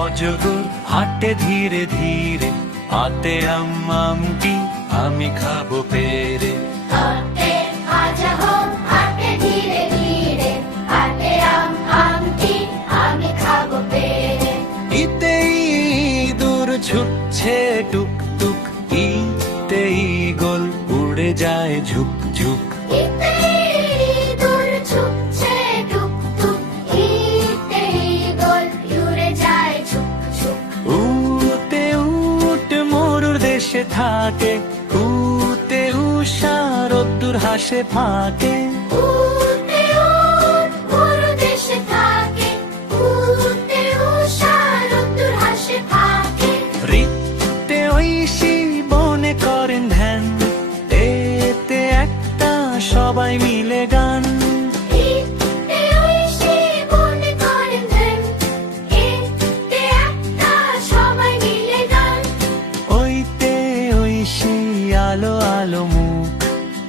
অজগর হাঁটে ধীরে ধীরে, আতে আমটি আমি খাবো পেরে। হাঁটে ভাজা হোক, হাঁটে ধীরে ধীরে, হাঁটে আমটি আমি খাবো পেরে। ইতে ইঁদুর ছুটছে টুক টুক, ইতে ঈগল উড়ে যায় ঝুক ঝুক। ইতে ইঁদুর ছুটছে টুক টুক, ইতে ঈগল উড়ে যায় ঝুক ঝুক। উতে উট মরুর দেশে থাকে, উতে উষা রোদ্দুর হাসে ফাঁকে। উতে উট মরু দেশে থাকে, উতে উষা রোদ্দুর হাসে ফাঁকে। রিতে ঐশী বনে করেন ধ্যান, এতে একটা সবাই মিলে গান। ইতে ঐশী বনে করেন ধ্যান, এতে একটা সবাই মিলে গান। ওইতে ঐশী আলো আলো মুখ,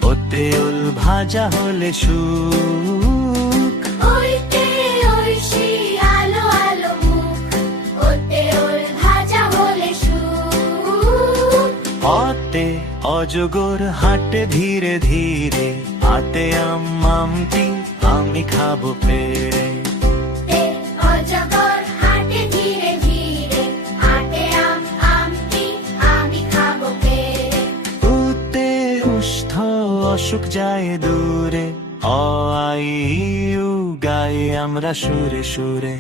ওতে ওল ভাজা হলে সুখ। ওইতে ঐশী আলো আলো মুখ, ওতে ওল ভাজা হলে সুখ। অতে অজগর হাঁটে ধীরে ধীরে, আতে আমটি আমি খাবো পেরে। তে অজগর হাঁটে ধীরে ধীরে, হাঁটে আমটি আমি খাবো পেরে। উতে উষ্ঠ অসুখ যায় দূরে, অ আই উ গাই আমরা সুরে সুরে।